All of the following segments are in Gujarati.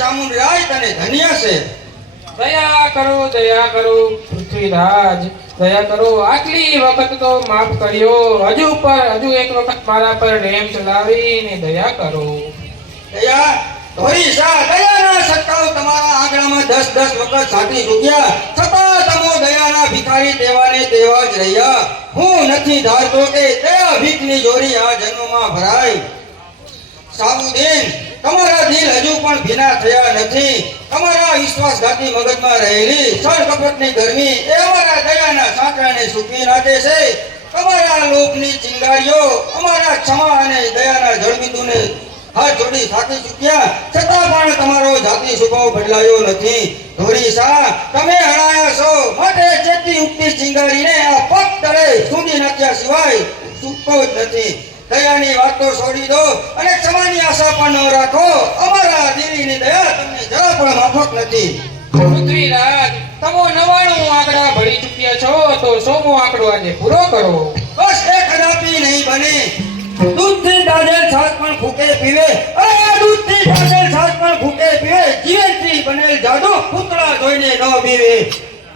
ચામુંડરાય તને ધન્ય છે. દયા કરો પૃથ્વીરાજ, દયા કરો. આટલી વખત તો માફ કર્યો, હજુ એક વખત મારા પર રેમ ચલાવીને દયા કરો. દયા ધોરી શાહ, દયાના સત્તાઓ તમારા આંગણામાં 10 વખત છાંટી ચૂક્યા, છતાં તમો દયાના ભિખારી તેવાને તેવા જ રહ્યા. હું નથી ધારતો કે દયા ભીખની જોરી આ જન્મમાં ભરાય. સાબુદ્દીન, તમારા દિલ હજુ પણ ભીના થયા નથી. તમારા વિશ્વાસઘાતી મગજમાં રહેલી છળ કપટની ગરમી એ અમારા દયાના સાંકળાને સૂકવી નાખે છે. તમારા લોભની ચિંગારીઓ અમારા ક્ષમા અને દયાના જળબિંદુને હાથ જોડી થાકી ચૂક્યા, છતાં પણ તમારો જાતિ સ્વભાવ બદલાયો નથી. ધોરી શાહ, તમે હણાયા છો માટે ચેતી ઉગતી ચિંગારીને આ પગ તળે સૂંધી નાખ્યા સિવાય છૂટકો જ નથી. દયાની વાત તો છોડી દો અને ક્ષમાની આશા પણ ન રાખો. અમારા દિલીની દયા તમને જરા પણ માફક નથી. પૃથ્વીરાજ, તમે 99 આંકડા ભરી ચૂક્યા છો, તો 100મો આંકડો આજે પૂરો કરો. બસ એક કદાપી નહીં બને. દૂધથી દાજેલ છાશ પણ ફૂકે પીવે, દૂધથી દાજેલ છાશ પણ ફૂકે પીવે, જીવનથી બનેલ જાદુ પૂતળા જોઈને ન બીવે.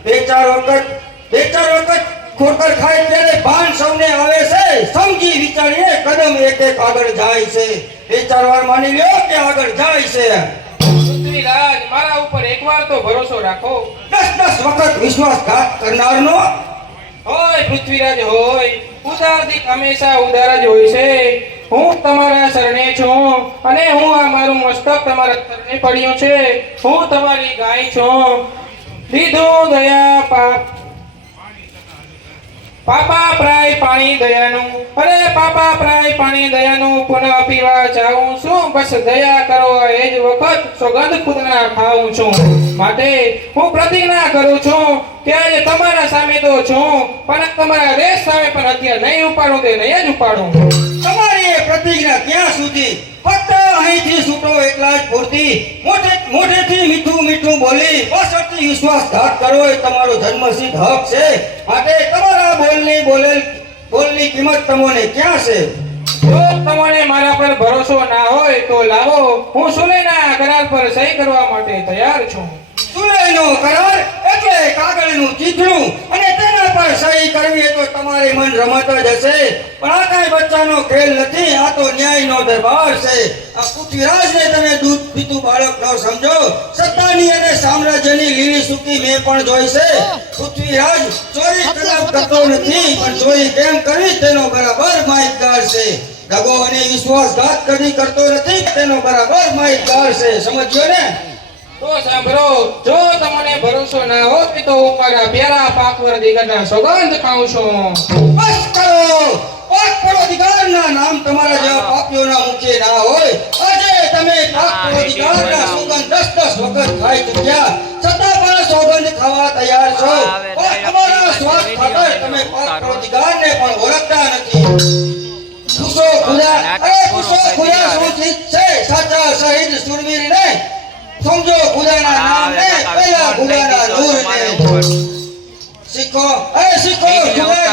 બે ચાર વખત ખોટર ખાય ત્યારે ભાન સૌને આવે છે, સમજી વિચારીને કદમ એક આગળ જાય છે. બે ચાર વાર માની લ્યો કે આગળ જાય છે. પૃથ્વીરાજ, મારા ઉપર એકવાર તો ભરોસો રાખો. 10 વખત વિશ્વાસઘાત કરનારનો હોય પૃથ્વીરાજ હોય, ઉદાર દીક હંમેશા ઉદાર જ હોય છે. હું તમારા શરણે છું અને હું આ મારું મસ્તક તમારા શરણે પડ્યું છે. હું તમારી ગાય છું. લીધું દયા પાપા પ્રાય પાણી દયાનું, અરે પાપા પ્રાય પાણી દયાનું પુનઃ પીવા ચાહું છું. બસ દયા કરો એ જ વખત સોગંદ ખુદના ખાઉં છું. માટે હું પ્રતિજ્ઞા કરું છું કે આજે તમારા સામે તો છું, પણ તમારા દેશ સામે પણ અત્યારે નહીં ઉપાડું તે નહીં જ ઉપાડું. તમારી એ પ્રતિજ્ઞા ક્યાં સુધી? ફક્ત અહીંથી છૂટો એટલા જ પૂરતી. મોઢેથી મીઠું બોલી પાછળથી વિશ્વાસઘાત કરો એ તમારો જન્મસિદ્ધ હક છે. માટે તમારા બોલની કિંમત તમને ક્યાં છે? જો તમને મારા પર ભરોસો ના હોય તો લાવો, હું સુલેના કરાર પર સહી કરવા માટે તૈયાર છું. સુલેનો કરાર એટલે કાગળનું ચીથડું, અને તેના પર સહી કરવી એ તો તમારી મન રમત જ હશે. પણ આ કાંઈ બચ્ચાનો ખેલ નથી, આ તો ન્યાયનો દરબાર છે. આ પૃથ્વીરાજને તમે દૂધ પીતું બાળક ન સમજો. સત્તાની અને સામ્રાજ્યની લીલી સૂકી મેં પણ જોઈ છે. પૃથ્વીરાજ ચોરી કરતો નથી, પણ ચોરી કેમ કરવી તેનો બરાબર માહિતગાર છે. દગો અને વિશ્વાસઘાત કદી કરતો નથી, તેનો બરાબર માહિતગાર છે. સમજ્યો ને? તો સાંભળો, જો તમને ભરોસો ના હોય તો હું મારા પ્યારા પાકવર દિગરના સોગંદ ખાઉં છું. બસ કરો. પાકપરો અધિકારના નામ તમારા જેવા પાપીઓના મુખે ના હોય. આજે તમે પાકપરો અધિકારના સોગંદ 10 વખત ખાઈ ચૂક્યા, છતાં પણ સોગંદ ખાવા તૈયાર છો. પણ તમારા સ્વાર્થ ખાતર તમે પાકપરો અધિકારને પણ ઓળખતા નથી. પૂછો ખુદા શું ચીજ છે? સાચા શહીદ સુરવીરને સમજો, ખુદાના નામને, પહેલા ખુદાના નૂરને શીખો. ખુદાય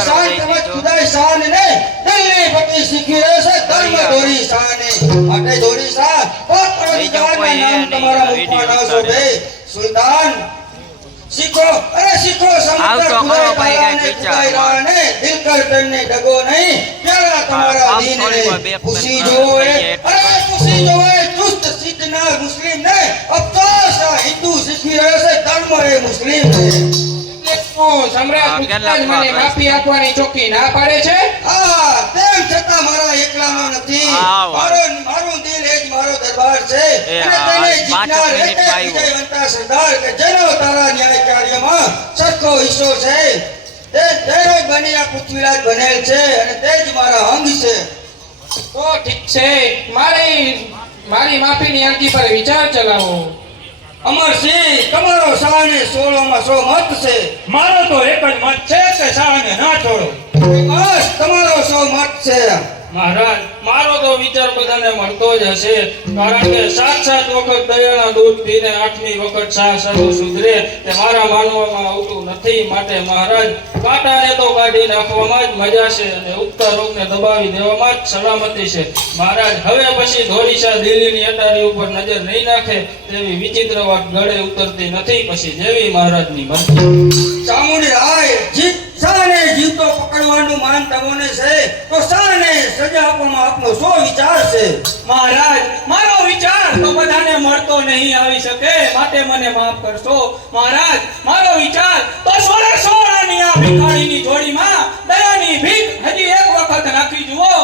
શાન સમજ, ખુદાય શાન ને દિલની ભક્તિ શીખી રહેશે ધર્મ દોરી શાને. માટે દોરી શાહ, પાકપરો અધિકારના નામ તમારા મુખમાં ના શોભે. સુલતાન શીખો સમજ ખુદાય તારાને દિલ કર તને ડગો નહીં. પ્યારા તમારા દીનને ખુશી જોવે, ચુસ્ત સિદ્ધના મુસ્લિમ ને અફસોસ હિન્દુ શીખી રહ્યો છે ધર્મ એ મુસ્લિમ ને. સમ્રાટ પૃથ્વીરાજ મને માફી આપવાની ચોખ્ખી ના પાડે છે. હા, તેમ છતાં મારા એકલાનો નથી. મારું દિલ એ જ મારો દરબાર છે. અને તેને જીતનાર વિજયવંતા સરદાર કે જેનો તારા ન્યાય કાર્યમાં સરખો હિસ્સો છે. તે તેરો બની આ પૃથ્વીરાજ બનેલ છે અને તે જ મારા અંગ છે. તો ઠીક છે, મારી માફીની અરજી પર વિચાર ચલાવો. અમરસિંહ, તમારો શાહને 16 માં 100 મત છે. મારો તો એક જ મત છે કે શાહને ના છોડો. બસ તમારો સૌ મત છે. મહારાજ મારો તો વિચાર બધાને મળતો જ હશે, કારણ કે 7 વખત દયાના દૂધ પીને 8મી વખત સાધુ સુધરે તે મારા માનવામાં આવતું નથી. માટે મહારાજ કાંટાને તો કાઢી નાખવામાં જ મજા છે અને ઉગતા રોગને દબાવી દેવામાં જ સલામતી છે. મહારાજ હવે પછી ધોળીસા દિલ્હીની અટારી ઉપર નજર નહીં નાખે તેવી વિચિત્ર વાત ગળે ઉતરતી નથી. પછી જેવી મહારાજની મરજી. ચામુંડી રાય જીત શાને જીવતો પકડવાનું માન તમને છે તો શાને સજા આપવામાં આપનો શું વિચાર છે? મહારાજ મારો વિચાર તો બધાને મળતો નહીં આવી શકે, માટે મને માફ કરશો. મહારાજ મારો વિચાર તો 16 આની આ ભિખારીની જોડીમાં દયાની ભીખ હજી એક વખત નાખી જુઓ.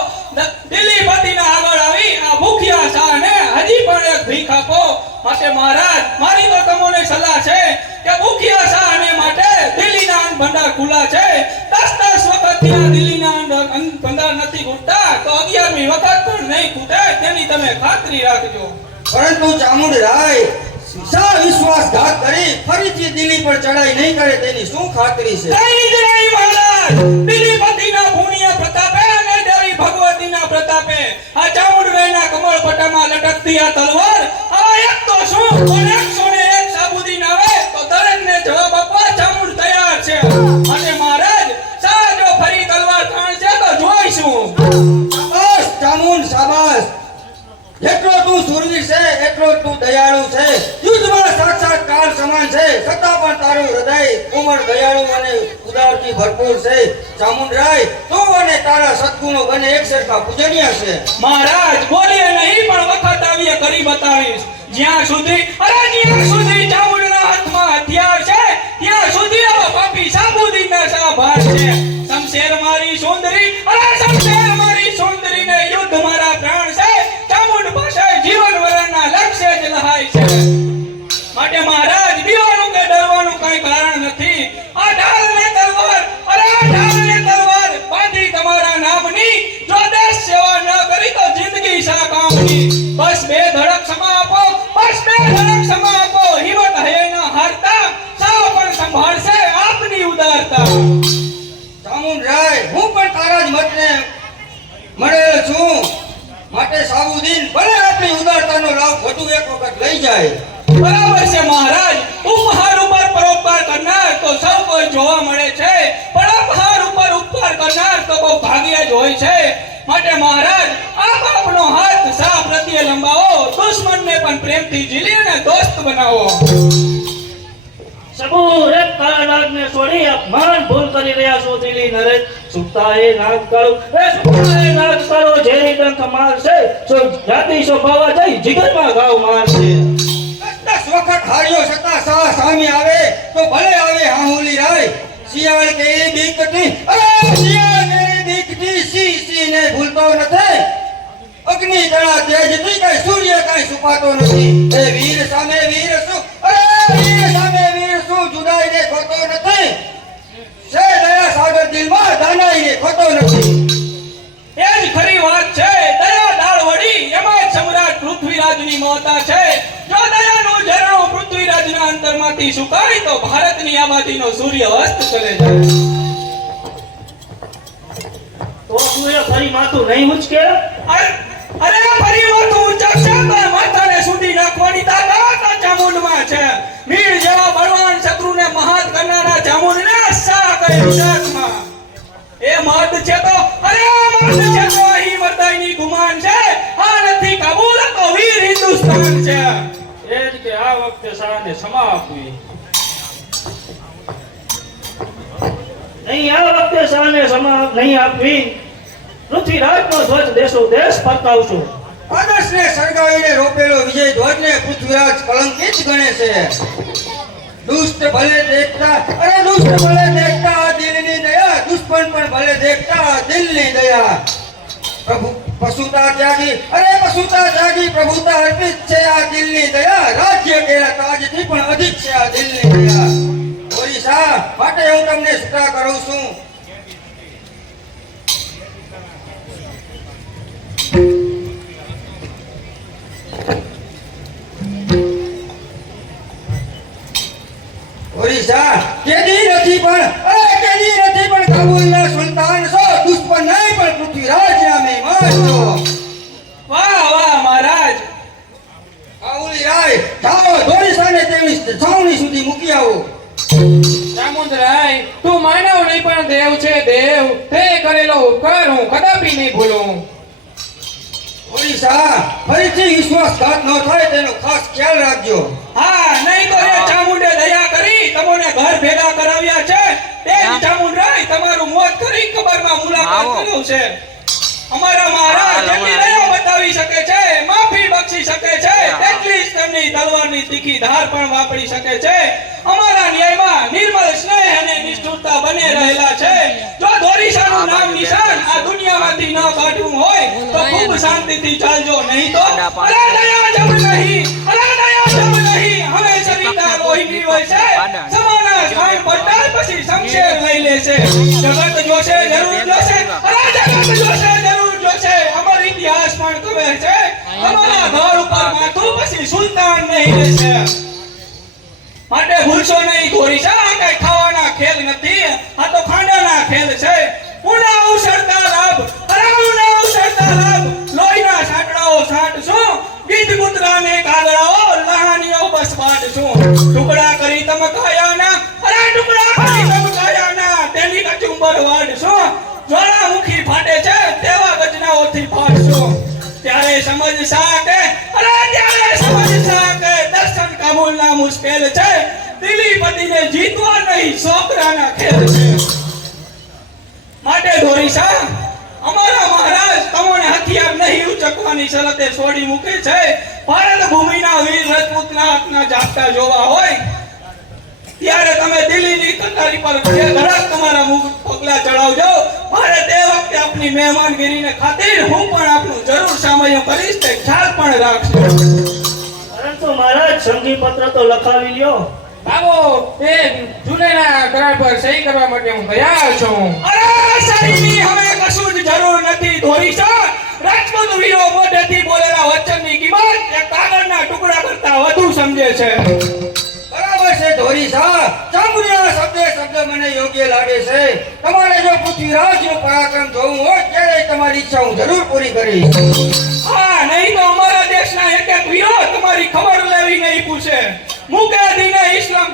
દિલ્હી પતિના આગળ આવી આ ભૂખ્યા શાહને હજી પણ એક ભીખ આપો. માટે મહારાજ મારી તો તમને સલાહ છે કે ભૂખ્યા શાહને માટે દિલ્હીના અન્ન ભંડાર ખુલ્લા છે. 10 વખત ત્યાં દિલ્હીના અન્ન ભંડાર નથી ખૂટતા તો 11મી વખત પણ નહીં ખૂટે તેની તમે ખાતરી રાખજો. પરંતુ ચામુંડી રાય શા વિશ્વાસઘાત કરી ફરીથી દિલ્હી પર ચડાઈ નહીં કરે તેની શું ખાતરી છે? કઈ જ નહીં મહારાજ. દિલ્હીપતિના પુણ્ય પ્રતાપે અને દેવી ભગવતીના પ્રતાપે આ ચામુંડરાયના કમળપટ્ટામાં લટકતી આ તલવાર આ એક તો શું પણ 101 સાબુદીન આવે તો દરેકને જવાબ આપવા ચામુંડ તૈયાર છે. અને મહારાજ સા જો ફરી તલવાર તાણશે તો જોઈશું. શાબાશ ચામુંડ શાબાશ. જેટલો તું શૂરવીર છે એટલો જ તું દયાળુ છે. યુદ્ધમાં સાક્ષાત કાળ સમાન છે, છતાં પણ તારું હૃદય કોમળ દયાળુ અને ઉદારથી ભરપૂર છે. ચામુંડરાય તું અને તારા સદ્ગુણો બંને એક સરખા પૂજનીય છે. મહારાજ બોલીએ નહીં પણ વખત આવીએ કરી બતાવીશ. જ્યાં સુધી ચામુંડના હાથમાં હથિયાર છે ત્યાં સુધી આ પાપી સાબુદીનના સાભાર છે. શમશેર મારી સુંદરીને યુદ્ધ મારા પ્રાણ છે. ચામુંડ પાસે જીવન વરણના લક્ષ્ય જ લહાય છે. માટે મહારાજ બીવાનું કે ડરવાનું કઈ કારણ નથી. આ ઢાલને તલવાર બાંધી તમારા નામની જો દેશ સેવા ન કરી તો જિંદગી શા કામની. બસ બે ધડક સમા આપો. હિંમત હૈ ન હારતા સૌ પણ સંભાળશે આપની ઉદારતા. ચામુંડરાય હું પણ તારા જ મતને મળેલ છું. માટે સાબુદીન ભલે આપણી ઉદારતાનો લાભ વધુ એક વખત લઈ જાય. બરાબર છે મહારાજ. ઉપહાર ઉપર પરોપકાર કરનાર તો સૌ કોઈ જોવા મળે છે, પણ ઉપહાર ઉપર ઉપકાર કરનાર તો બહુ ભાગ્યે જ હોય છે. માટે મહારાજ આપ આપનો હાથ સા પ્રત્યે લંબાવો. દુશ્મનને પણ પ્રેમથી ઝીલી અને દોસ્ત બનાવો. સબુ એક કાળાનાગને છોડી અપમાન ભૂલ કરી રહ્યા છો દિલ્હી નરેશ. સુતાએ નાગ કાળો ઝેરી ડંખ મારશે. સો જાતિ સ્વભાવ જઈ જીગરમાં ઘાવ મારશે. 10 વખત હાર્યો છતાં સા સામે આવે તો ભલે આવે હાહુલી રાય. શિયાળ કેરી બીકટી સી ને ભૂલતો નથી. અગ્નિ જણા તેજથી કઈ સૂર્ય કઈ છુપાતો નથી. એ વીર સામે વીર શું જુદાઈને ખોતો નથી. સે દયા સાગર દિલમાં દાનાઈને ખોતો નથી. એ જ ખરી વાત છે. દયા દાળ વડી એમાં જ સમ્રાટ પૃથ્વીરાજની મમતા છે. જો દયાનું ઝરણું પૃથ્વીરાજના અંતરમાંથી સુકાય તો ભારતની આબાદીનો સૂર્ય અસ્ત ચલે જાય. તો તું એ ફરી માથું નહીં ઉચકે? અરે ફરી માથું ઉંચાકશે તો માથાને સુધી નાખવાની તાકાત આ ચામુંડમાં છે. વીર જેવા બળવાન શત્રુને મહાત કરનારા ચામુંડને સા કરે ઉદાસમાં. એ મર્દ છે તો અહીં મર્દાઈની ગુમાન છે. આ નથી કાબુલ તો વીર હિન્દુસ્તાન છે. એ જ કે આ વખતે શાહને ક્ષમા આપવી. નહીં, આ વખતે શાહને ક્ષમા નહીં આપવી. પૃથ્વીરાજનો ધ્વજ દેશો દેશ ફરકાવશું. આદર્શને સળગાવીને રોપેલો વિજય ધ્વજને પૃથ્વીરાજ કલંકિત ગણે છે. દુષ્ટ ભલે દેખતા આ દિલની દયા. દુશ્મન પણ ભલે દેખતા આ દિલની દયા. પશુતા ત્યાગી પ્રભુતા અર્પિત છે આ દિલની દયા. રાજ્ય કેરા તાજથી પણ અધિક છે આ દિલની દયા. ઓરિસા માટે હું તમને સૂચના કરું છું. ઓરિસા કેદી નથી પણ કાબુલના સુલતાન છો. છાવણી સુધી મૂકી આવો. ચામુંડરાય તું માનવ નહીં પણ દેવ છે દેવ. તે કરેલો ઉપકાર હું કદાપી નહીં ભૂલું. ઓડિશા ફરીથી વિશ્વાસઘાત ન થાય તેનો ખાસ ખ્યાલ રાખજો. હા નહીં તો એ ચામુંડે દયા કરી તમને ઘર ભેગા કરાવ્યા છે તે જ ચામુંડરાય તમારું મોત કરી કબરમાં મુલાકાત કર્યું છે. અમારા મહારાજ જેટલી દયા બતાવી શકે છે, માફી બક્ષી શકે છે, તેટલી જ તેમની તલવારની તીખી ધાર પણ વાપરી શકે છે. અમારા ન્યાયમાં નિર્મળ સ્નેહ અને નિષ્ઠુરતા બને રહેલા છે. જો ધોરીસાનું નામ નિશાન આ દુનિયામાંથી ન કાઢવું હોય તો ખૂબ શાંતિથી ચાલજો, નહીં તો અરે દયા જબ નહીં, અરે દયા જબ નહીં, હવે સરિતા લોહીની વહેશે, સમાના સ્થાન પડતા પછી શમશેર લઈ લેશે. જગત જોશે જરૂર જોશે, અરે જગત જોશે જરૂર જોશે. અમર ઇતિહાસ પણ કહે છે તમારા ઘર ઉપર માથું પછી સુલતાન નહીં રહેશે. માટે ભૂલશો નહીં ધોરીસા, આ કઈ ખાવાના ખેલ નથી, આ તો ખાંડાના ખેલ છે. ઉના અવસરતા લાભ, અરે ઉના અવસરતા લાભ, લોહીના સાંકડાઓ સાંટશું, ગીત કૂતરાને કાગડાઓ લહાનીઓ બસ બાંધશું. ટુકડા કરી તમકાયાના, અરે ટુકડા કરી તમકાયાના, તેની કચુંબર વાળશું. જ્વાળામુખી ફાટે છે તેવા ગજનાઓથી ફાડશું. ત્યારે સમજ સાકે, અરે ત્યારે સમજ સાકે, દર્શન કાબુલના મુશ્કેલ છે, દિલીપતિને જીતવા નહીં છોકરાના ખેલ છે. માટે ધોરીસા અમારા મહારાજ તમને હથિયાર નહીં ઉચકવાની શરતે છોડી મૂકે છે. ભારત ભૂમિના વીર રજપૂતના હાથના જાગતા જોવા હોય ત્યારે તમે દિલ્હીની કતારી પર ઘરાક તમારા મુખ પગલા ચડાવજો. મારે તે વખતે આપની મહેમાનગીરીને ખાतिर હું પણ આપનું જરૂર સામયો કરીશ, તે ખ્યાલ પણ રાખજો. પરંતુ મહારાજ સંધિ પત્ર તો લખાવી લ્યો. બાબો તે જુનેના કરાર પર સહી કરવા માટે હું તૈયાર છું. અરે સહીની હવે કશું જ જરૂર નથી ધોરીસા. રાજપૂત વીરો મોઢેથી બોલેલા વચનની કિંમત એક કાગળના ટુકડા કરતા વધુ સમજે છે. બરાબર છે ધોરીસા, ચામુંડિયા શબ્દે શબ્દ મને યોગ્ય લાગે છે. તમારે જો પૃથ્વીરાજનો પરાક્રમ જોવું હોય ત્યારે તમારી ઈચ્છા હું જરૂર પૂરી કરીશ. હા નહીં તો અમારા દેશના એક એક વીરો તમારી ખબર લેવી નહીં પૂછે. મૂકે દીને ઇસ્લામ.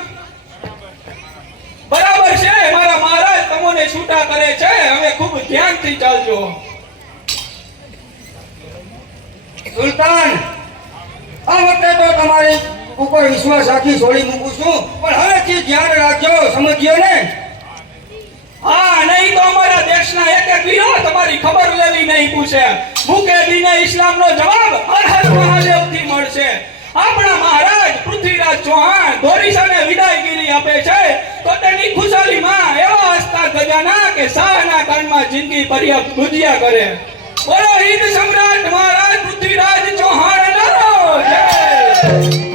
બરાબર છે મારા મહારાજ તમને છૂટા કરે છે, હવે ખૂબ ધ્યાનથી ચાલજો. સુલતાન, આ વખતે તો તમારી ઉપર વિશ્વાસ રાખી છોડી મૂકું છું, પણ હવેથી ધ્યાન રાખજો, સમજ્યો ને? હા નહીં તો અમારા દેશના એક એક વીરો તમારી ખબર લેવી નહીં પૂછે. મૂકે દીને ઇસ્લામનો જવાબ હર હર મહાદેવથી મળશે. આપણા મહારાજ પૃથ્વીરાજ ચૌહાણ ધોરીસાને વિદાયગીરી આપે છે તો તેની ખુશાલીમાં એવા હસતા ગજાના કે શાહના કાનમાં જિંદગી પર્યંત ગુજ્યા કરે. બોલો હિન્દ સમ્રાટ મહારાજ પૃથ્વીરાજ ચૌહાણ જય.